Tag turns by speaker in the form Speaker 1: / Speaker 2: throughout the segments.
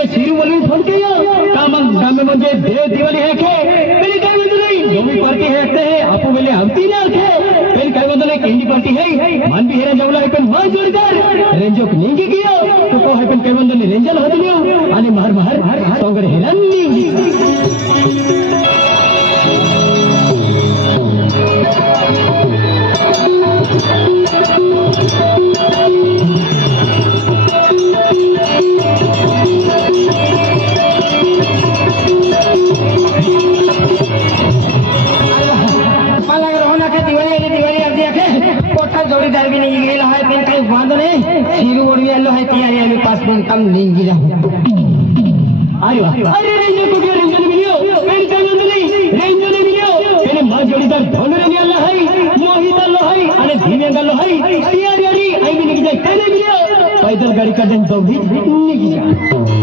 Speaker 1: वेगळे मलू बोलून फ़ोन केला काम गामे म्हणजे देव दिवाली है के मेरी काय बंद जो भी पार्टी है एकते है आपू हम हमती ना के मेरी काय बंद नहीं केंडी पार्टी है मान भी हेरा जवला है पेन जोड़ कर रेंजो नेंगे किया तो को है पेन काय बंद नहीं रेंजल होत लियो आणि मार मार सोंगर हेरांनी
Speaker 2: पोटा जोडीदार बी नाही गेला आहे पण काही वांदो नाही शिरू ओढवी आलो आहे ती आणि आम्ही पाच मिनिट काम नाही गेला
Speaker 1: अरे वाह अरे रेंजो को क्या रेंजो ने मिलियो पेन का बंद नहीं रेंजो ने मिलियो पेन मार जोडीदार ढोलरे ने अल्लाह है मोहित अल्लाह है अरे धीमे गल्लो है तियारी अरी आई भी निकल जाए तेरे मिलियो पैदल गाड़ी का दिन तो भी निकल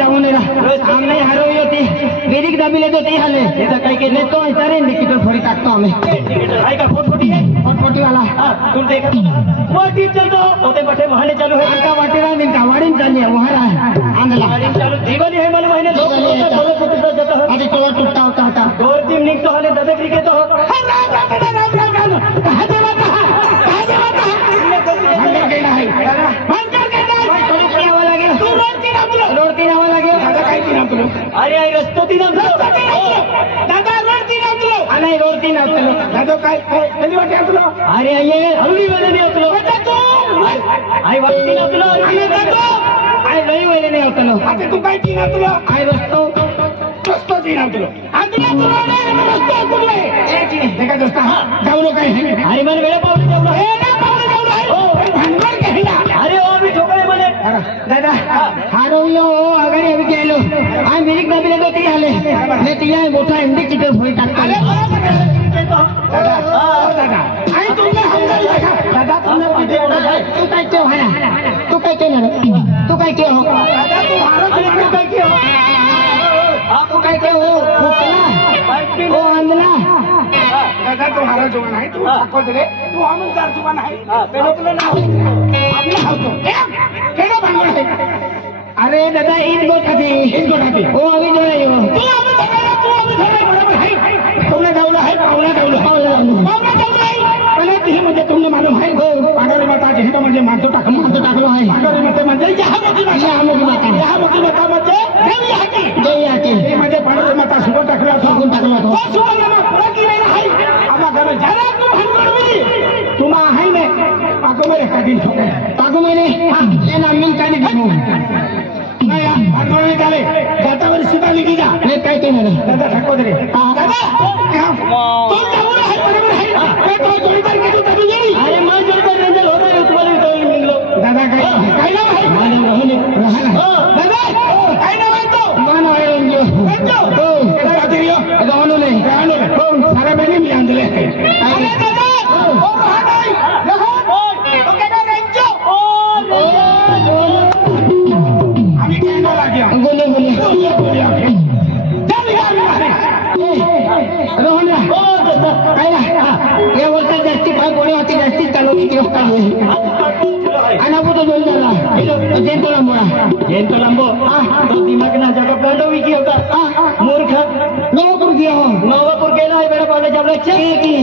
Speaker 2: आमने हरवली होती विरिक दाबिले तो ते हाले त्याचा काही काही नेतो विचारे निकितो फोडी टाकतो आम्ही
Speaker 1: आहे का फुटफुटी आहे
Speaker 2: वाला
Speaker 1: हा वाटी चलतो होते पठे? वाहने चालू है।
Speaker 2: एका वाटेला निघा वाढीन चालली आहे वहार आहे आंधला
Speaker 1: चालू। दिवाळी आहे मला महिने लोक बोलत फुटत जात
Speaker 2: आधी तो तुटता होता होता
Speaker 1: दोर टीम निघतो हाले दबे क्रिकेट हो।
Speaker 2: स्तुती दादा रोडती नव्हतो आणि रोडती नव्हतो दादा काय कधी वाटे असलो
Speaker 1: अरे अये हवली वेळेने असलो आई
Speaker 2: वाटती नव्हतो आई लई आता तू काय तीन असलो आई रस्तो रस्तो तीन असलो जाऊ नको
Speaker 1: अरे मला वेळ
Speaker 2: पाहून जाऊ દાદા હારો આગળ એમ કહેલો આ મિરિક દાબી લેતો તી હાલે આઈ તુમને હમદલ दादा तू हारा जुवान आहे तू दाखवत रे तू आमदार जुवान आहे आपलं नाव आपलं हावतो केडा भांगड आहे अरे दादा ईद गोठ होती ईद गोठ होती हो आम्ही जोडा येऊ तू आम्ही धरायला तू आम्ही धरायला बरोबर आहे तुमने जाऊला आहे पावला जाऊला पावला जाऊला पावला जाऊला आहे पहिले ती म्हणजे तुमने मालूम आहे हो पाडोरी माता घेतो म्हणजे मानतो टाक मानतो टाकलो आहे पाडोरी माता म्हणजे यहा मोठी माता यहा मोठी माता यहा मोठी माता म्हणजे देवी हाती देवी हाती हे म्हणजे पाडोरी माता सुगून टाकला सुगून टाकला तो तुम आहे ने पाको मेरे काटी पाको मेरे ये ना मिल काने गनो नया भागो ने काले दाता वर सीधा लिखी जा. ले काय ते मेरे दादा ठाको दे हां. दादा तो जाऊन है बरोबर है. काय तो जोडीदार के तू तू गेली
Speaker 1: अरे मैं जोडीदार रेंजर हो रहा है तुम्हाला विचारून निघलो.
Speaker 2: दादा काय काय नाव आहे?
Speaker 1: माझे रहने
Speaker 2: रहने दादा
Speaker 3: Anak ko to doon na. Gento lang mo na.
Speaker 2: Gento lang mo. Ah, to di magna
Speaker 3: jaga plano wiki ka. Ah, murkh. Nawapur
Speaker 2: gaya ho.
Speaker 3: Nawapur gaya na beta pala jab lechhe. Ki ki.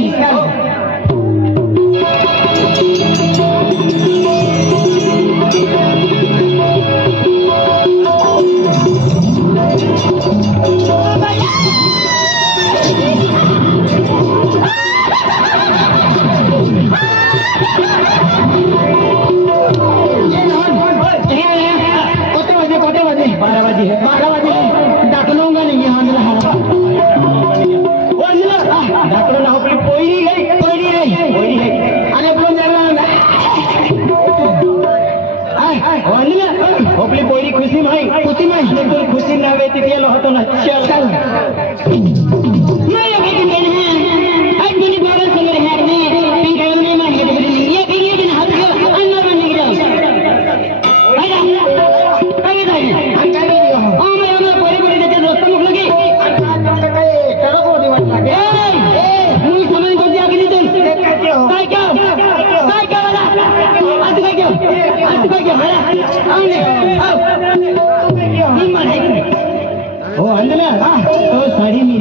Speaker 3: ಒಬ್ಳಿ ಬೋರಿ ಖುಷಿ Mai ಖುಷಿ Mai ಬೋರಿ ಖುಷಿ ನಾವೇ
Speaker 1: ತಿಥಿಯಲ್ಲ ಹೊತ್ತನ ಚಲ್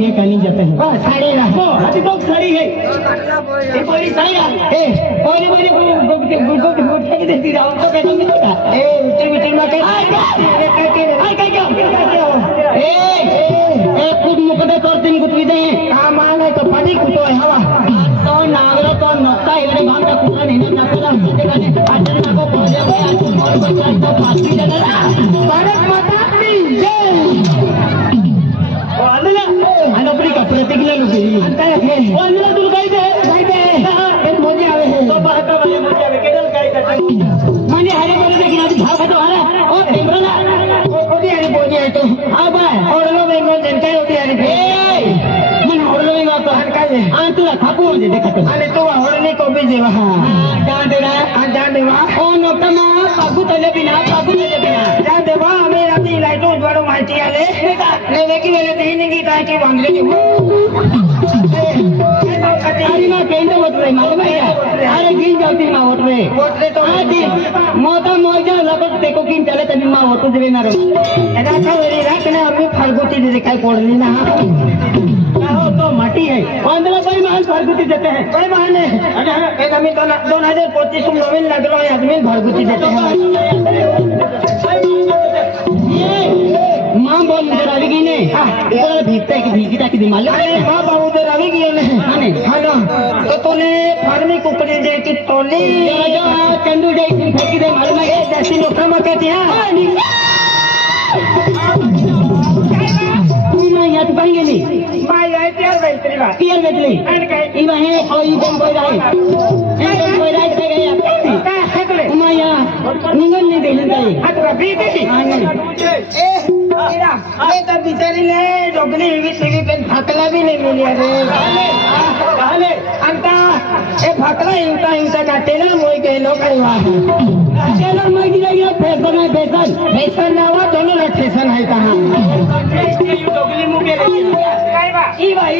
Speaker 1: साडी मेरे कानी जाते हैं
Speaker 2: बस साड़ी ना
Speaker 1: हो हाती तो साडी है
Speaker 3: ये पूरी सारी आ
Speaker 2: ए
Speaker 3: पूरी पूरी गुड़ गुड़ गुड़ गुड़ गुड़ फेंक देती रहो तो कहता मैं छोटा
Speaker 2: ए उतर उतर में कह
Speaker 3: आय क्या
Speaker 2: कहते
Speaker 3: आय काय क्या
Speaker 2: कहते हो
Speaker 3: ए ए खुद मुकदे तोर तीन गुतवी दे
Speaker 2: काम आने तो पानी कुतो है हवा
Speaker 3: तो नागरो तो नक्का इकडे भाम का कुत्रा नेहमी नाकाला ते काने आजचे नाको पोजे बाई आज मोर बच्चा तो फाटी देणार
Speaker 2: भारत અને તો
Speaker 3: હોળને કોબી જેવા હા ગાંડડા આ ગાંડવા ઓ
Speaker 2: નો તમા પગુ તલે બિના उजवाडो माहिती आले वेकी वेळे ते निघी काय की वांगले
Speaker 3: अरे ना केंद्र होत रे मला माहिती अरे गिन होत रे
Speaker 2: तो
Speaker 3: मोठा मोजा लगत किन त्याला त्यांनी मा होतच रे ना रे
Speaker 2: राखा वेरी राख ना काय पडली ना।
Speaker 1: हो तो माटी है। महान देते हैं।
Speaker 2: काय बहाने एक आम्ही दोन हज़ार पंचवीस नवीन आदमी देते
Speaker 3: माँ बोल रवि की ने। इधर भीगता है कि भीगी ताकि दिमाग।
Speaker 2: अरे माँ बाबू दे रवि गियो ने।
Speaker 3: हाने
Speaker 2: हाँ ना तो तूने फार्मी कुकड़ी दे की टोली
Speaker 3: जो जो चंदू जय सिंह फेंकी दे मालूम है।
Speaker 2: ए जैसी नोखा मका दिया
Speaker 3: मैं याद बन गेली
Speaker 2: माय आहे त्या वेतरी बा
Speaker 3: पियर बेतली
Speaker 2: आणि काय
Speaker 3: ई बाहे कोई बन कोई राय एकदम कोई राय से गया
Speaker 2: काय हकले
Speaker 3: उमाया निगल नहीं देली ताई
Speaker 2: हकला बी बी
Speaker 3: हाँ नहीं।
Speaker 2: ए तर बिचारी नाही डोकली हिवी तिवी काही भाकला बी नाही मिली अरे आता हे भाकला हिवता हिवता का टेलर मोय गेलो काही वा
Speaker 3: टेलर मोय दिला गेला फेसन आहे फेसन
Speaker 2: फेसन नावा दोनों
Speaker 1: लाख फेसन आहे
Speaker 2: का डोकली मुके काय बाई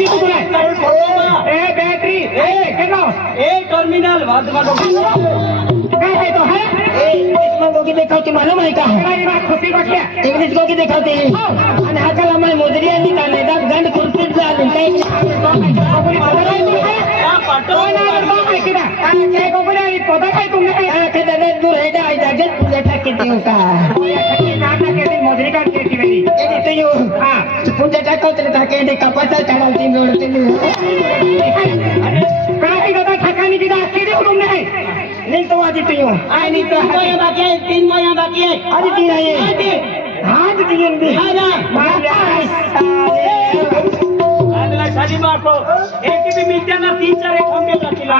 Speaker 2: खेत
Speaker 1: ए टर्मिनल वाद वादो
Speaker 2: इसमें गोगी देखावती मालूम आहे का इंग्लिश गोगी देखावती आणि हा। कला मला मोजरी आली का गंड खुरपीत झाली दूर आहे जाय जागेत तुझ्या टाकीत येऊ का येते येऊ टाकवत ठाकरे कपाचा काढायची मिळते काय दादा ठाकरे तिथे अख्खी देऊन नाही. निघतो आधी तू
Speaker 3: आणि बाकी आहे तीन महिना बाकी आहे
Speaker 2: आणि ती आहे हात दिली
Speaker 1: खाली मारतो एक मिळत्यांना तीन चार एक खंबे
Speaker 2: जातील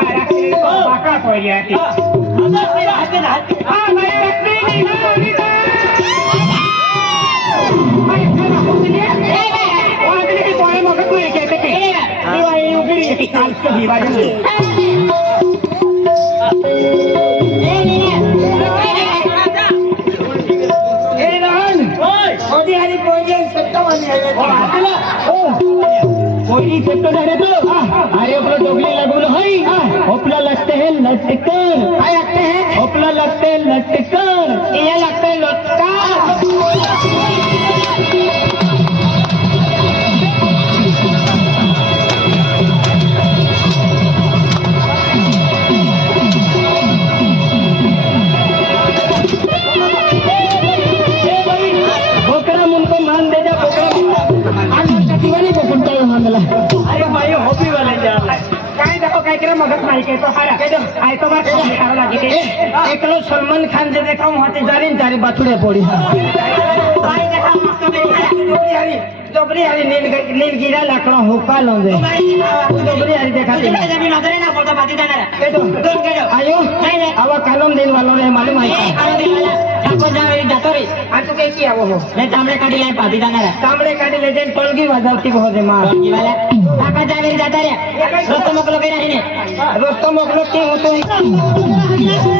Speaker 2: कोणी सुट्टो
Speaker 1: नाही. तो हो, हो. अरे आपलं डोगली लागून होई ओपला लागते हे लटकर
Speaker 2: काय लागते हे
Speaker 1: ओपला लागते लटकर
Speaker 2: ये लागते তারিখে তো হারা। আই তোমার খান যে দেখাম হাতে জানেন
Speaker 3: তারে বাথুরে পড়ি। ડબરી આલી નીલ
Speaker 2: નીલગીરા લાકડા હોકા લોંદે ડબરી આલી દેખાતી ના
Speaker 3: જમીન ઓદરે ના ફોટો માટી દેના કેડો કેડો આયો? નહીં
Speaker 2: આવા કાલમ દિલ વાલો રે માલૂમ આઈ કાલમ દિલ વાલા ઠાકો જાવે જતો રે આ તો કે કી આવો હો? ને તામડે કાઢી લઈ પાટી દેના તામડે કાઢી
Speaker 1: લઈ જઈને પળગી વાજાવતી બહો દે માં. પળગી વાલા. ઠાકો જાવે જતા
Speaker 2: રે રસ્તો મોકલો કે
Speaker 1: રહીને. રસ્તો મોકલો કે હું તો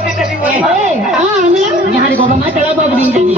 Speaker 1: ah, Nyari
Speaker 3: gue banget, kalau gue beli jadi.